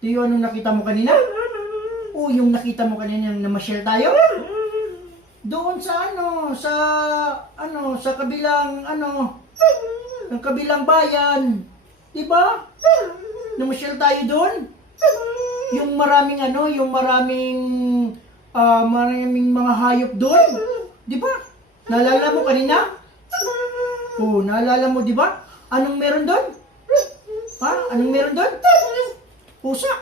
Tiyo, anong nakita mo kanina? O, yung nakita mo kanina na ma-share tayo? Doon sa sa kabilang, ng kabilang bayan. Diba? Na-share tayo doon? Yung maraming, maraming mga hayop doon. Diba? Naalala mo kanina? Oh, naalala mo, diba? Anong meron doon? Ha? Anong meron doon? Pusa.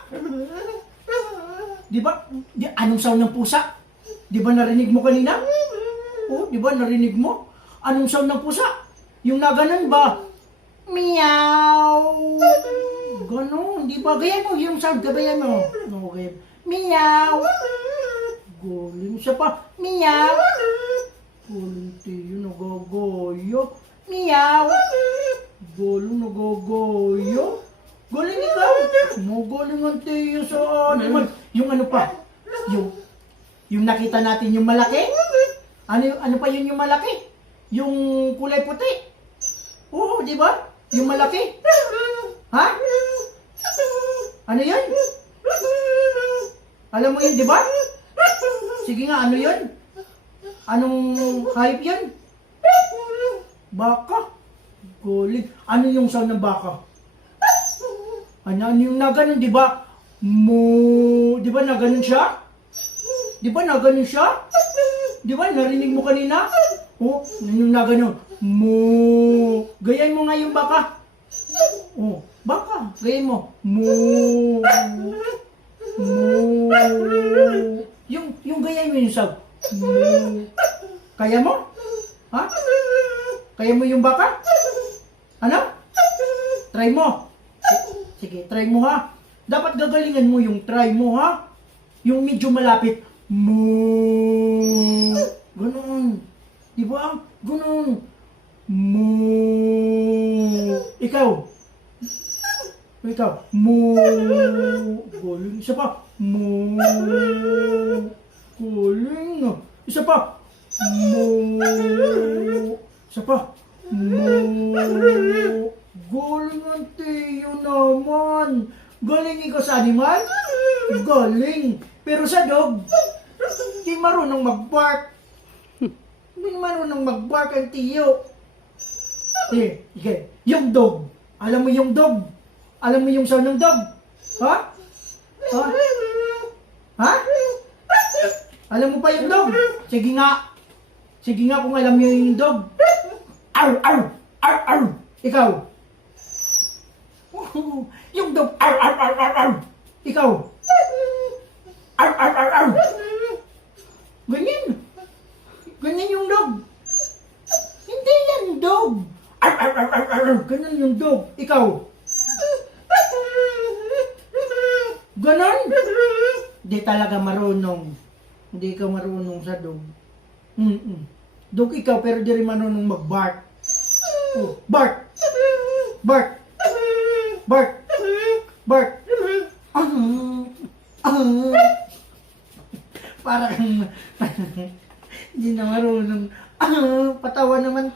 Diba? Anong sound ng pusa? Diba narinig mo kanina? Oh, diba narinig mo? Anong sound ng pusa? Yung naganon ba? Meow. Ganon, diba? Gayan mo yung sound, gabayan mo. Okay. Meow. Galing siya pa. Meow. Galing tiyo, nagagoyo. Meow. Galing, nagagoyo. Galing ikaw. Galing ang tiyo sa animal. Yung ano pa? Yung nakita natin yung malaki? Ano pa yun yung malaki? Yung kulay puti? Oo, di ba? Yung malaki? Ha? Ano yun? Alam mo yun, di ba? Sige nga, ano yun? Anong hayop yun? Baka. Galing. Ano yung sound ng baka? Ano yung naganon, di ba? Mo, di ba naganon siya? Di ba naganon siya? Di ba narinig mo kanina? Oh, yung naganon. Mo. Gayahin mo nga yung baka. Oh, baka. Gayahin mo. Mo. Mo. Yung gayahin mo yung sound. Mo. Kaya mo? Ha? Kaya mo yung baka? Ano? Try mo. Sige, try mo ha. Dapat gagalingan mo yung try mo ha. Yung medyo malapit. Moo. Ganon. Di ba? Ganon. Moo. Ikaw. Ikaw. Moo. Galing. Isa pa. Moo. Galing. Isa pa. Moo. Isa pa. Moo. Galing ang tiyo naman. Galing ikaw sa animal? Galing. Pero sa dog, hindi marunong mag-bark. Hindi marunong mag-bark ang tiyo. Okay. Yung dog. Alam mo yung dog? Alam mo yung sound ng dog? Ha? Ha? Ha? Alam mo pa yung dog? Sige nga. Sige nga kung alam mo yung dog. Arr! Arr! Arr! Arr! Ikaw. Yung dog. Arr! Arr! Arr! Arr! Arr! Ikaw. Arr! Arr! Arr! Arr! Ganyan. Ganyan yung dog. Hindi yan dog. Arr! Arr! Arr! Arr! Arr! Ganyan yung dog. Ikaw. Ganon. Hindi talaga marunong. Hindi ka marunong sa dog. Dog ikaw pero di rin marunong mag-bark. Oh, bark. Bark. Bark. Bark. Parang hindi na marunong. Patawa naman.